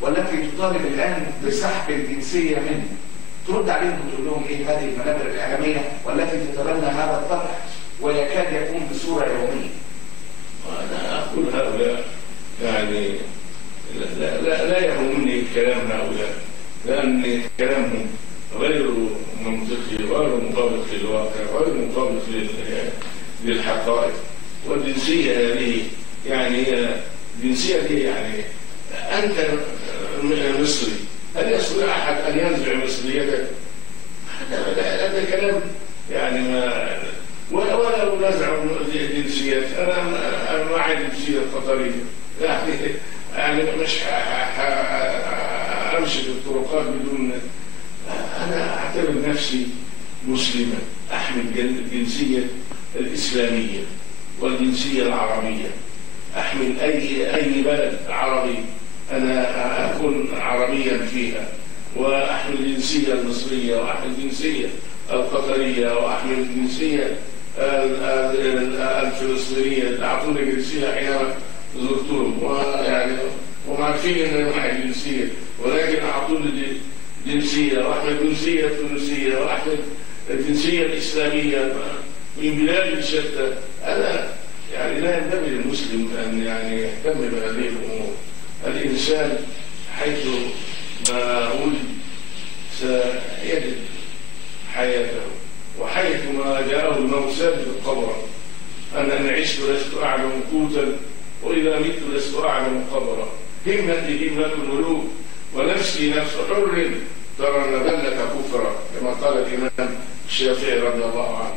والتي تطالب الآن بسحب الجنسية منه، ترد عليهم وتقول لهم إيه هذه المنابر الإعلامية والتي تتبنى هذا الطرح ويكاد يكون بصورة يومية؟ وأنا أقول هؤلاء يعني لا يهمني كلام هؤلاء، لأن كلامهم غير منطقي، غير مطابق للواقع، غير مطابق للحقائق. والجنسية هذه يعني الجنسية دي يعني أنت مصري، هل يستطيع أحد أن ينزع مصريتك؟ هذا كلام يعني ما ولو نزع جنسيات، أنا معي جنسية قطرية، يعني مش أمشي في الطرقات بدون، أنا أعتبر نفسي مسلما، أحمل الجنسية الإسلامية والجنسية العربية، أحمل أي بلد عربي أنا أكون عربيا فيها، وأحمل الجنسية المصرية، وأحمل الجنسية القطرية، وأحمل الجنسية الفلسطينية اللي أعطوني جنسية حينما زرتهم، ويعني هم عارفين إن أنا معي جنسية، ولكن أعطوني جنسية، وأحمل الجنسية التونسية، وأحمل الجنسية الإسلامية من بلاد شتى. أنا يعني لا ينبغي للمسلم أن يعني يهتم بهذه الأمور. الإنسان حيث ما ولد سيجد حياته، وحيث ما جاءه الموت سيجد القبر. أنا إن عشت لست أعلم قوتا، وإذا مت لست أعلم قبرا. همتي همة الملوك، ونفسي نفس حر ترى النبلة كفرا، كما قال الإمام الشافعي رضي الله عنه.